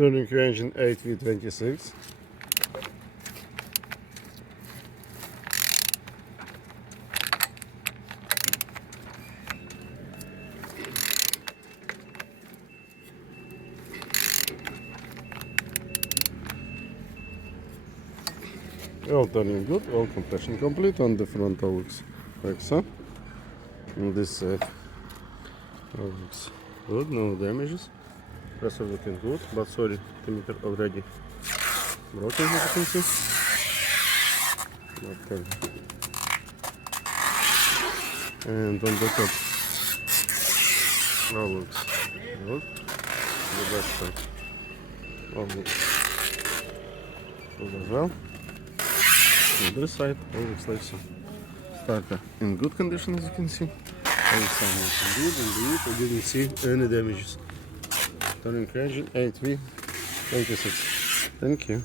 Turning engine 8V26. All turning good, all compression complete on the front all looks like so. On this side all looks good, no damages. Pressure looking good, but sorry, the meter already broken as you can see. Okay. And on the top all looks good. The back side all looks good as well. On this side all looks like so. Starter in good condition as you can see. All sound good, and the I didn't see any damages. Turning engine 8V26. Thank you.